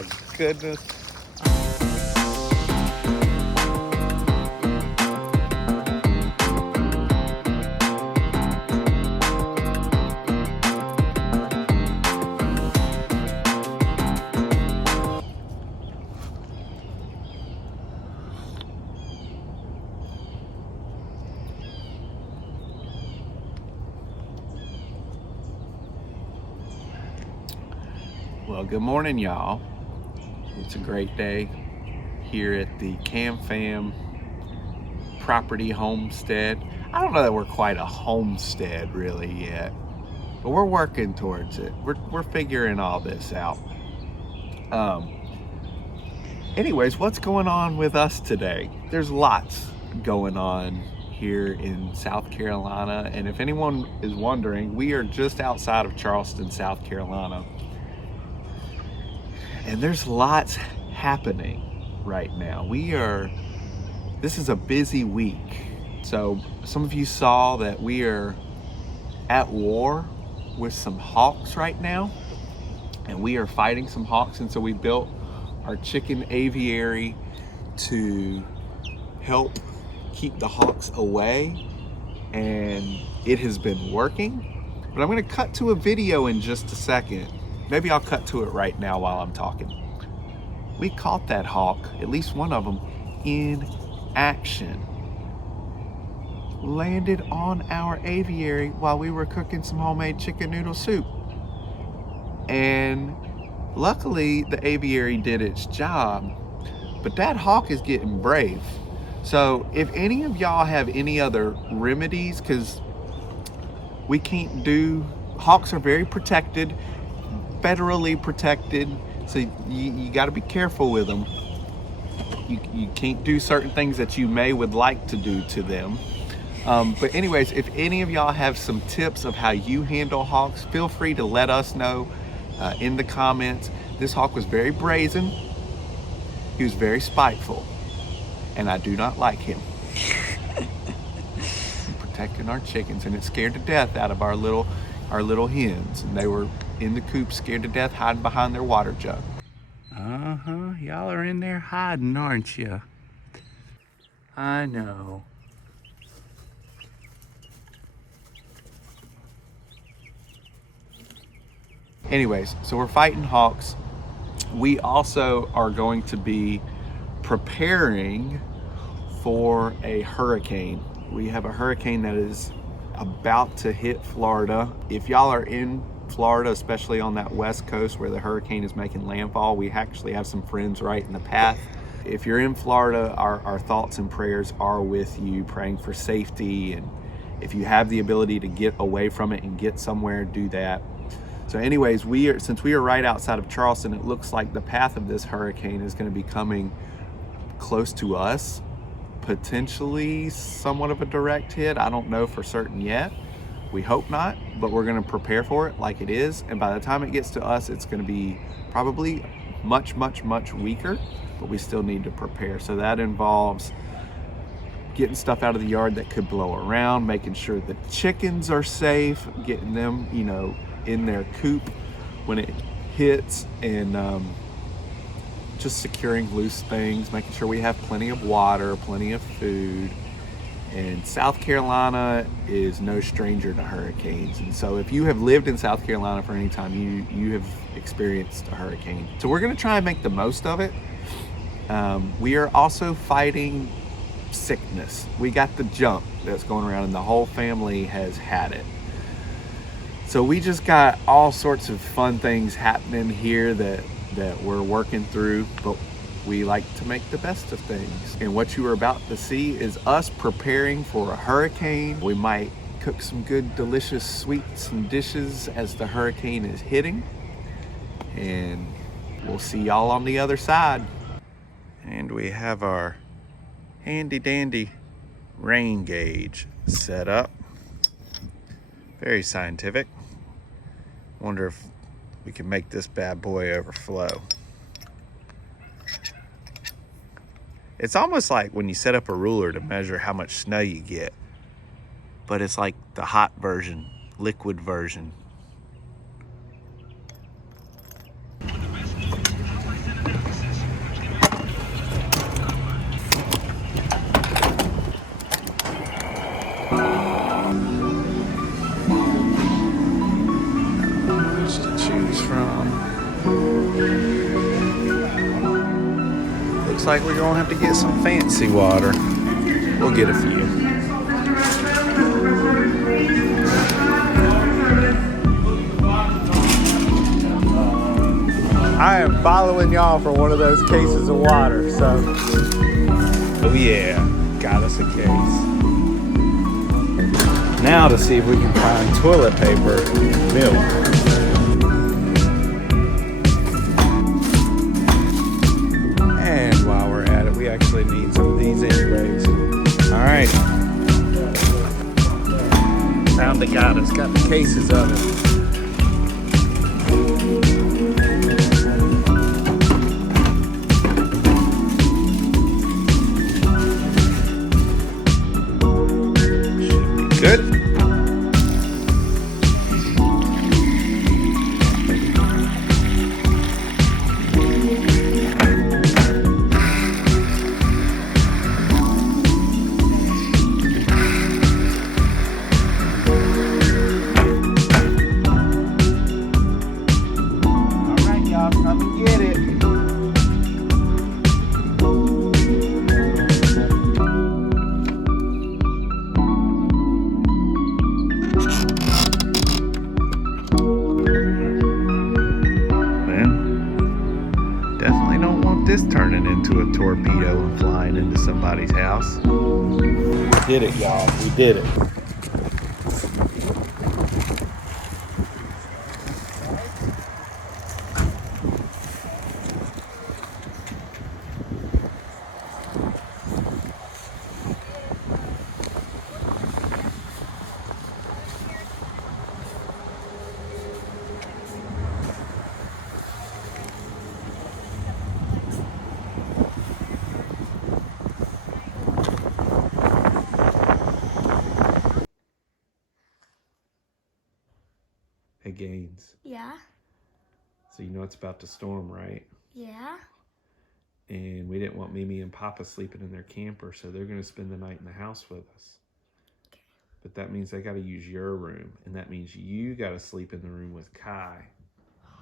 my goodness. Well, good morning, y'all. It's a great day here at the Cam Fam property homestead. I don't know that we're quite a homestead really yet, but we're working towards it. We're figuring all this out. Anyways, what's going on with us today? There's lots going on here in South Carolina, and if anyone is wondering, we are just outside of Charleston, South Carolina. And there's lots happening right now. This is a busy week. So some of you saw that we are at war with some hawks right now, and we are fighting some hawks. And so we built our chicken aviary to help keep the hawks away, and it has been working. But I'm gonna cut to a video in just a second. Maybe I'll cut to it right now while I'm talking. We caught that hawk, at least one of them, in action. Landed on our aviary while we were cooking some homemade chicken noodle soup. And luckily the aviary did its job, but that hawk is getting brave. So if any of y'all have any other remedies, because we can't do, hawks are very protected, federally protected, so you got to be careful with them. You can't do certain things that you would like to do to them. But anyways, if any of y'all have some tips of how you handle hawks, feel free to let us know in the comments. This hawk was very brazen. He was very spiteful, and I do not like him. Protecting our chickens, and it scared the death out of our little hens, and they were in the coop scared to death, hiding behind their water jug. Y'all are in there hiding, aren't you? I know. Anyways, so we're fighting hawks. We also are going to be preparing for a hurricane. We have a hurricane that is about to hit Florida. If y'all are in Florida, especially on that west coast where the hurricane is making landfall, we actually have some friends right in the path. If you're in Florida, our thoughts and prayers are with you, praying for safety, and if you have the ability to get away from it and get somewhere, do that. So anyways, since we are right outside of Charleston, it looks like the path of this hurricane is going to be coming close to us, potentially somewhat of a direct hit. I don't know for certain yet. We hope not, but we're going to prepare for it like it is. And by the time it gets to us, it's going to be probably much, much, much weaker, but we still need to prepare. So that involves getting stuff out of the yard that could blow around, making sure the chickens are safe, getting them, in their coop when it hits, and just securing loose things, making sure we have plenty of water, plenty of food. And South Carolina is no stranger to hurricanes. And so if you have lived in South Carolina for any time, you have experienced a hurricane. So we're gonna try and make the most of it. We are also fighting sickness. We got the jump that's going around, and the whole family has had it. So we just got all sorts of fun things happening here that we're working through, but we like to make the best of things. And what you are about to see is us preparing for a hurricane. We might cook some good, delicious sweets and dishes as the hurricane is hitting. And we'll see y'all on the other side. And we have our handy dandy rain gauge set up. Very scientific. Wonder if we can make this bad boy overflow. It's almost like when you set up a ruler to measure how much snow you get, but it's like the hot version, liquid version. looks like we're gonna have to get some fancy water. We'll get a few. I am following y'all for one of those cases of water, so. Oh yeah, got us a case. Now to see if we can find toilet paper and milk. And while we're at it, we actually need some of these anyways. All right. Found the guy that's got the cases of it. Good. All right, y'all, come and get it. Definitely don't want this turning into a torpedo and flying into somebody's house. We did it, y'all. We did it. Hey, Gaines. Yeah. So you know it's about to storm, right? Yeah. And we didn't want Mimi and Papa sleeping in their camper, so they're going to spend the night in the house with us. Okay. But that means they got to use your room, and that means you got to sleep in the room with Kai.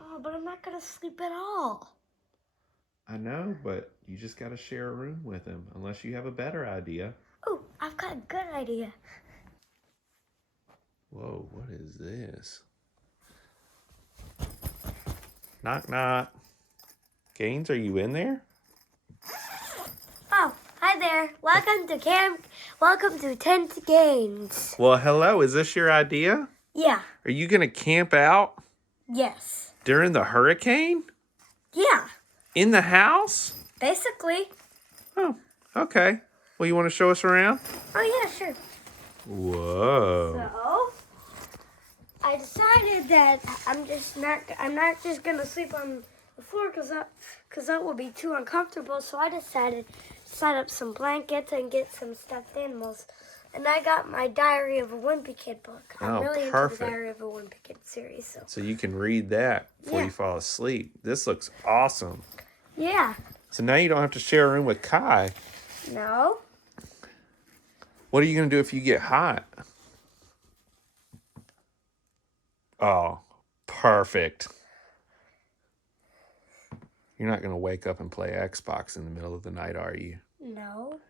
Oh, but I'm not gonna sleep at all. I know, but you just got to share a room with him, unless you have a better idea. Oh, I've got a good idea. Whoa, what is this? Knock, knock. Gaines, are you in there? Oh, hi there. Welcome to Tent Games. Well, hello. Is this your idea? Yeah. Are you going to camp out Yes. during the hurricane? Yeah. In the house? Basically. Oh, okay. Well, you want to show us around? Oh, yeah, sure. Whoa. So, I decided that I'm not just gonna sleep on the floor because that would be too uncomfortable. So I decided to set up some blankets and get some stuffed animals. And I got my Diary of a Wimpy Kid book. I'm really perfect. into the Diary of a Wimpy Kid series. So you can read that before you fall asleep. This looks awesome. yeah. So now you don't have to share a room with Kai. No. What are you going to do if you get hot? Oh, perfect. You're not going to wake up and play Xbox in the middle of the night, are you? No.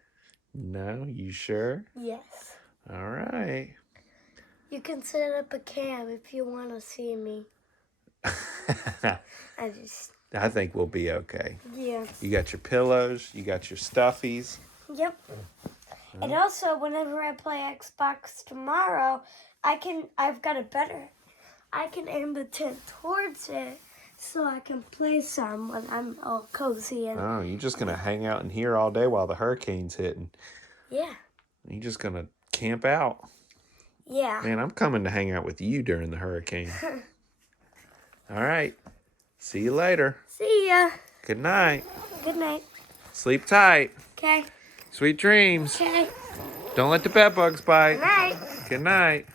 No? You sure? Yes. All right. You can set up a cam if you want to see me. I think we'll be okay. Yeah. You got your pillows. You got your stuffies. Yep. And also, whenever I play Xbox tomorrow, I can aim the tent towards it so I can play some when I'm all cozy and. Oh, you're just going to hang out in here all day while the hurricane's hitting. Yeah. You're just going to camp out. Yeah. Man, I'm coming to hang out with you during the hurricane. All right. See you later. See ya. Good night. Good night. Sleep tight. Okay. Sweet dreams. Okay. Don't let the bed bugs bite. Good night. Good night.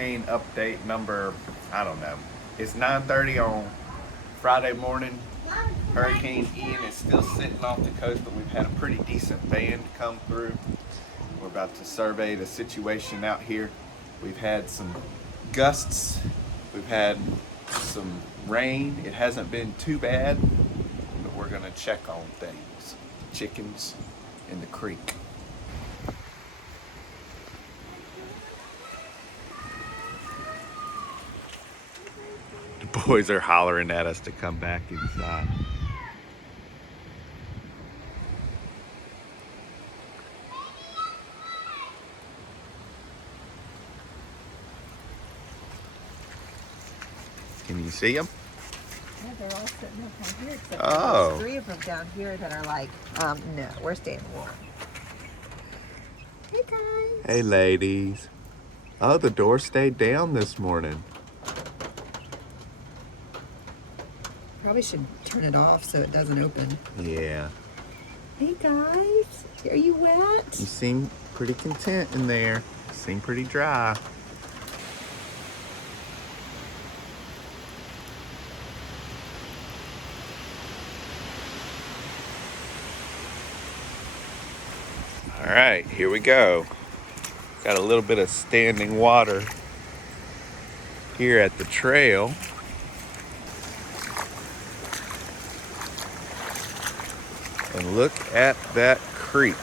hurricane update number, I don't know. It's 9:30 on Friday morning. Hurricane Ian is still sitting off the coast, but we've had a pretty decent band come through. We're about to survey the situation out here. We've had some gusts. We've had some rain. It hasn't been too bad, but we're gonna check on things. Chickens in the creek. The boys are hollering at us to come back inside. Can you see them? Yeah, they're all sitting up on here except Oh. there's 3 of them down here that are like, no, we're staying warm. Hey guys. Hey ladies. Oh, the door stayed down this morning. Probably should turn it off so it doesn't open. Yeah. Hey guys, are you wet? You seem pretty content in there. You seem pretty dry. All right, here we go. Got a little bit of standing water here at the trail. And look at that creek.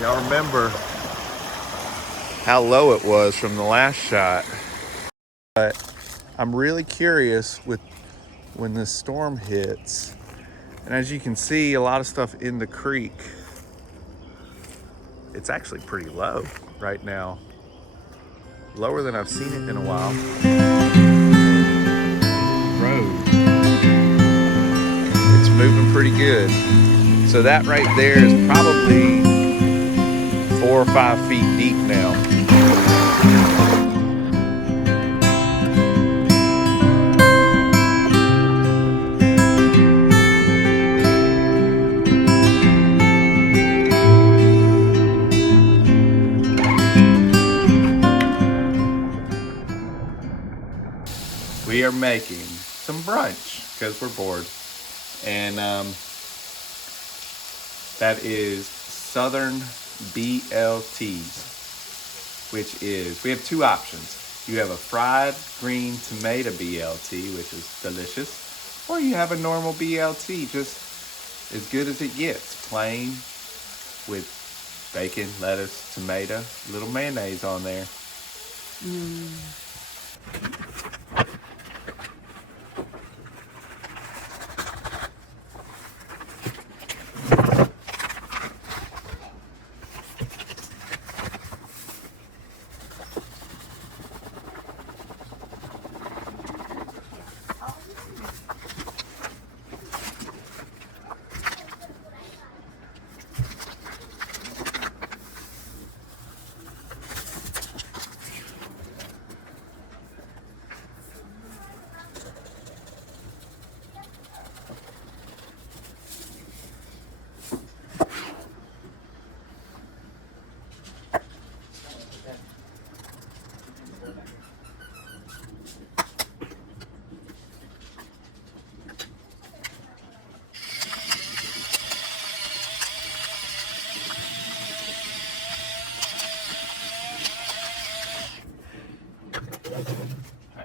Y'all remember how low it was from the last shot. But I'm really curious with when this storm hits. And as you can see, a lot of stuff in the creek, it's actually pretty low right now. Lower than I've seen it in a while. Road. It's moving pretty good. So that right there is probably 4 or 5 feet deep now. We are making some brunch because we're bored. And that is Southern BLTs, which is, we have 2 options. You have a fried green tomato BLT, which is delicious, or you have a normal BLT, just as good as it gets, plain with bacon, lettuce, tomato, little mayonnaise on there.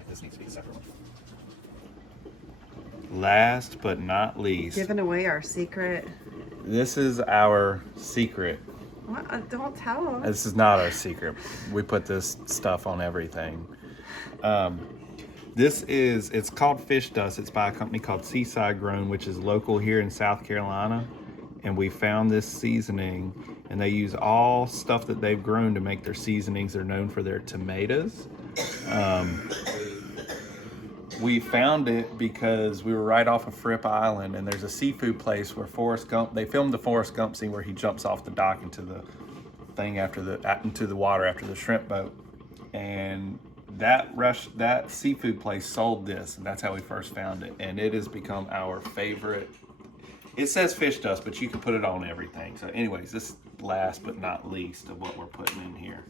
This needs to be a separate one. Last but not least, Giving away our secret. this is our secret. What? Don't tell them. This is not our secret. We put this stuff on everything. It's called fish dust. It's by a company called Seaside Grown, which is local here in South Carolina. And we found this seasoning, and they use all stuff that they've grown to make their seasonings. They're known for their tomatoes. We found it because we were right off of Fripp Island, and there's a seafood place where Forrest Gump, they filmed the Forrest Gump scene where he jumps off the dock into the thing into the water after the shrimp boat, and that seafood place sold this, and that's how we first found it, and it has become our favorite. It says fish dust, but you can put it on everything. So anyways, this last but not least of what we're putting in here.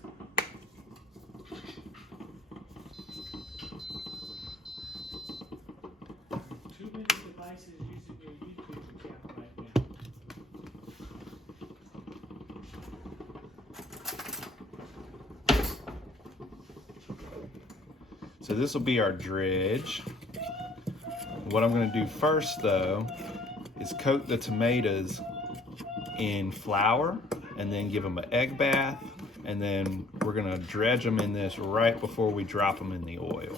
Too many devices using your YouTube account right now. So this will be our dredge. What I'm gonna do first though is coat the tomatoes in flour and then give them an egg bath, and then we're gonna dredge them in this right before we drop them in the oil.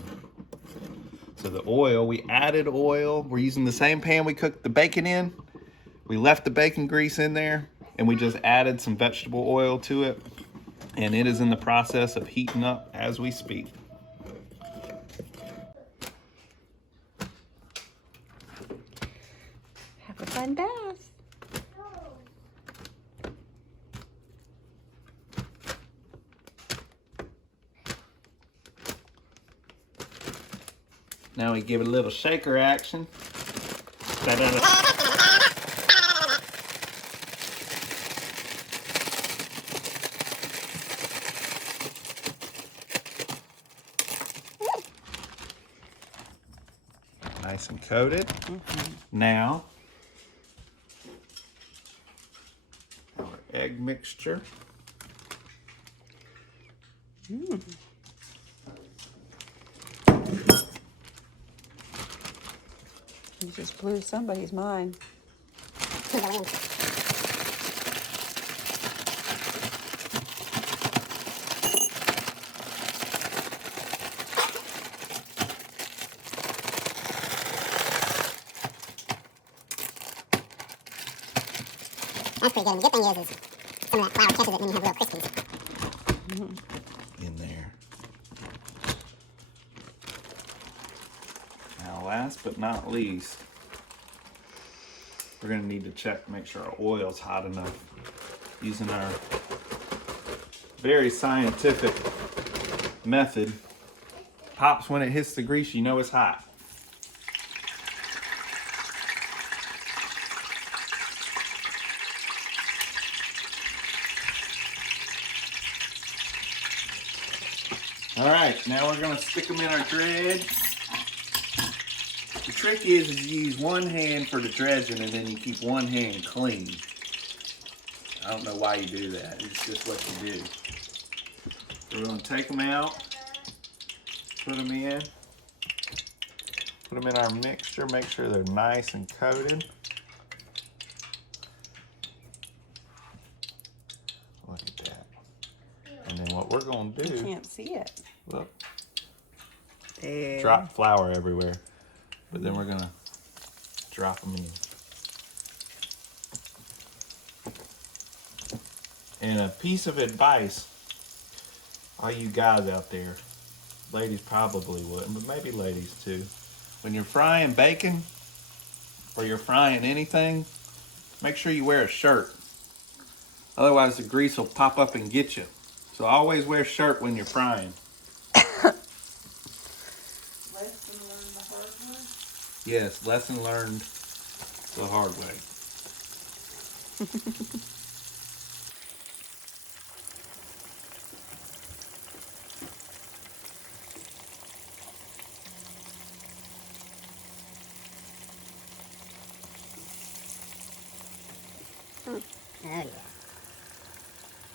So the oil, we added oil. We're using the same pan we cooked the bacon in. We left the bacon grease in there and we just added some vegetable oil to it, and it is in the process of heating up as we speak. Have a fun bath. Now we give it a little shaker action. Nice and coated. Now, our egg mixture. You just blew somebody's mind. That's pretty good. And the good thing is some of that flour catches it and then you have little crispies. In there. Now last but not least, we're gonna need to check, make sure our oil's hot enough using our very scientific method. Pops when it hits the grease, you know it's hot. All right, now we're gonna stick them in our dredge. The trick is you use one hand for the dredging and then you keep one hand clean. I don't know why you do that, it's just what you do. We're gonna take them out, put them in our mixture, make sure they're nice and coated. Look at that. And then what we're gonna do, You can't see it. look, There. drop flour everywhere. But then we're gonna drop them in. And a piece of advice, all you guys out there, ladies probably wouldn't, but maybe ladies too. When you're frying bacon or you're frying anything, make sure you wear a shirt. Otherwise the grease will pop up and get you. So always wear a shirt when you're frying. Lesson learned the hard way. Yes, lesson learned the hard way. Oh yeah.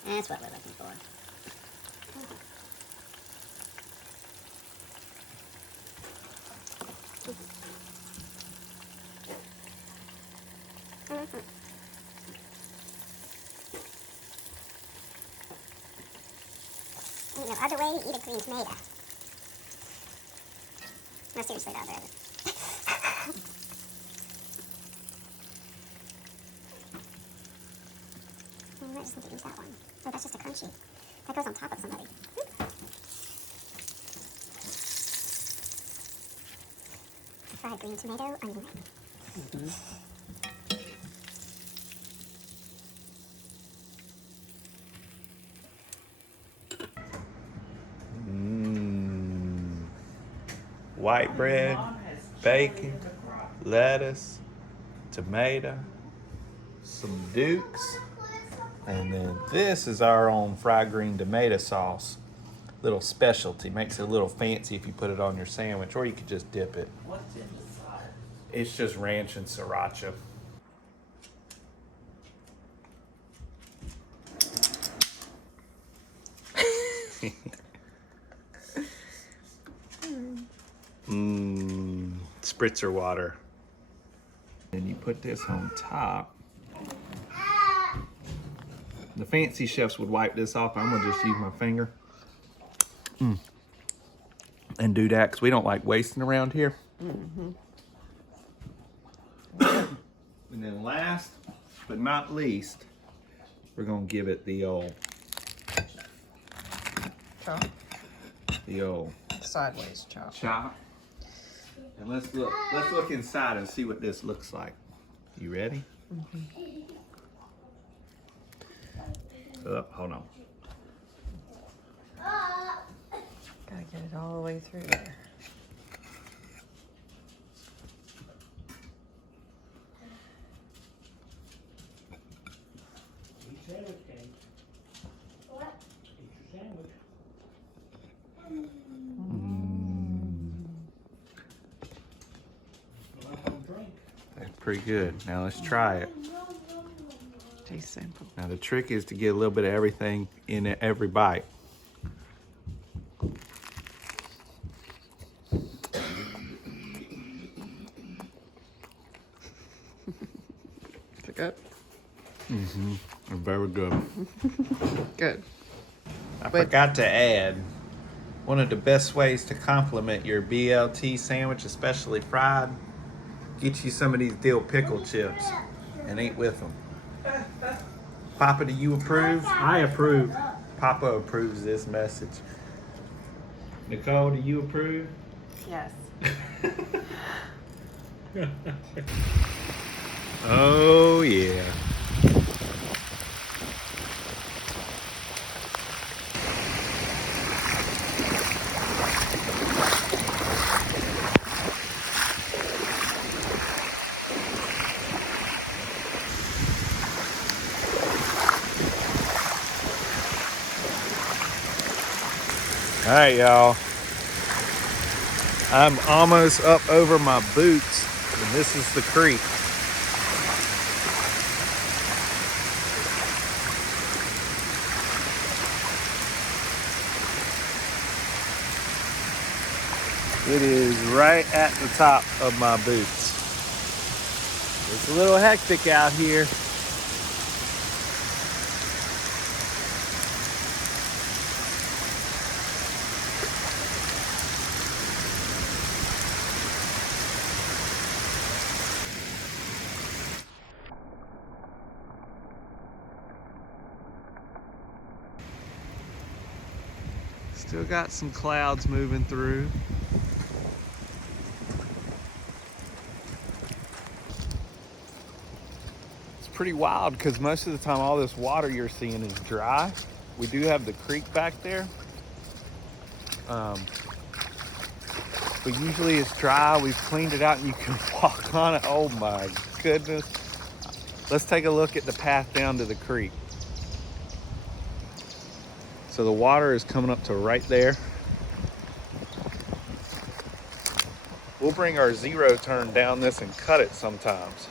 That's what we're looking for. Ain't no other way to eat a green tomato. No, seriously though, there isn't. I might just need to use that one. Oh, that's just a crunchy. That goes on top of somebody. Fried green tomato, onion ring. white bread, bacon, lettuce, tomato, some Dukes, and then this is our own fried green tomato sauce. Little specialty. Makes it a little fancy if you put it on your sandwich, or you could just dip it. What's in the side? It's just ranch and sriracha. Spritzer water. And you put this on top. The fancy chefs would wipe this off. I'm gonna just use my finger and do that because we don't like wasting around here. And then last but not least, we're gonna give it the old Chop. Sideways chop. chop. And let's look inside and see what this looks like. You ready? Oh, hold on. Gotta get it all the way through there. Eat sandwich, Kate. What? Eat your sandwich. Go out and drink. That's pretty good. Now let's try it. Taste sample. Now the trick is to get a little bit of everything in every bite. Is it good? Very good. Good. I forgot to add, one of the best ways to complement your BLT sandwich, especially fried, get you some of these dill pickle chips and eat with them. Papa, do you approve? I approve. Papa approves this message. Nicole, do you approve? Yes. Oh, yeah. All right, y'all. I'm almost up over my boots, and this is the creek. It is right at the top of my boots. It's a little hectic out here. Still got some clouds moving through. It's pretty wild because most of the time all this water you're seeing is dry. We do have the creek back there. But usually it's dry. We've cleaned it out and you can walk on it. Oh my goodness. Let's take a look at the path down to the creek. So the water is coming up to right there. We'll bring our zero turn down this and cut it sometimes.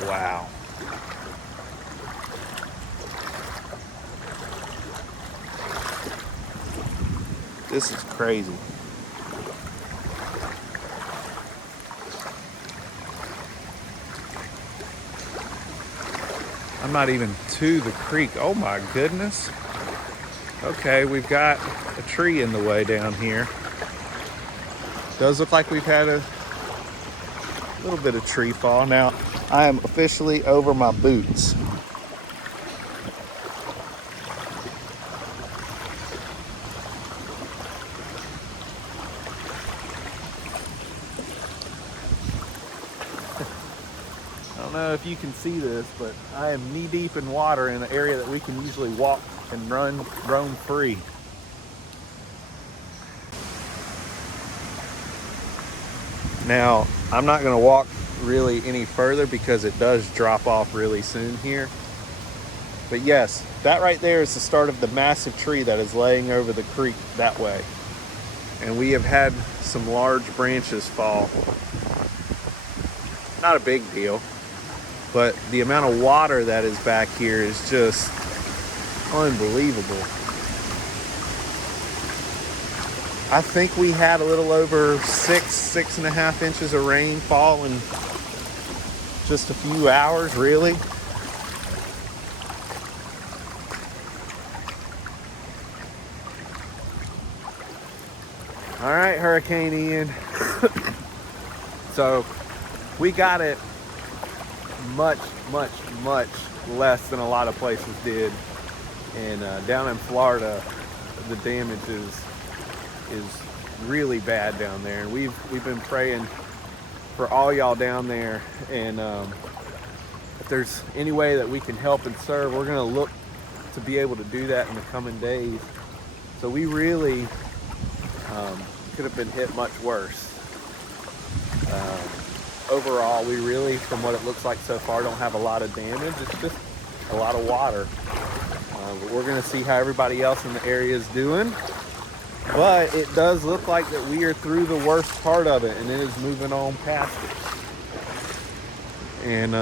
Wow. This is crazy. I'm not even to the creek. Oh my goodness. Okay, we've got a tree in the way down here. Does look like we've had a little bit of tree fall. Now, I am officially over my boots. know if you can see this, but I am knee deep in water in an area that we can usually walk and roam free. Now, I'm not gonna walk really any further because it does drop off really soon here. But yes, that right there is the start of the massive tree that is laying over the creek that way. And we have had some large branches fall. Not a big deal, but the amount of water that is back here is just unbelievable. I think we had a little over 6.5 inches of rainfall in just a few hours, really. All right, Hurricane Ian. So we got it much less than a lot of places did. And down in Florida, the damage is really bad down there. And we've been praying for all y'all down there. And if there's any way that we can help and serve, we're gonna look to be able to do that in the coming days. So we really could have been hit much worse. Overall, we really, from what it looks like so far, don't have a lot of damage. It's just a lot of water. But we're gonna see how everybody else in the area is doing. But it does look like that we are through the worst part of it, and it is moving on past it. And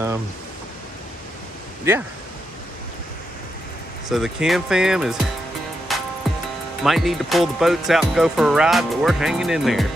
yeah. So the Cam fam might need to pull the boats out and go for a ride, but we're hanging in there.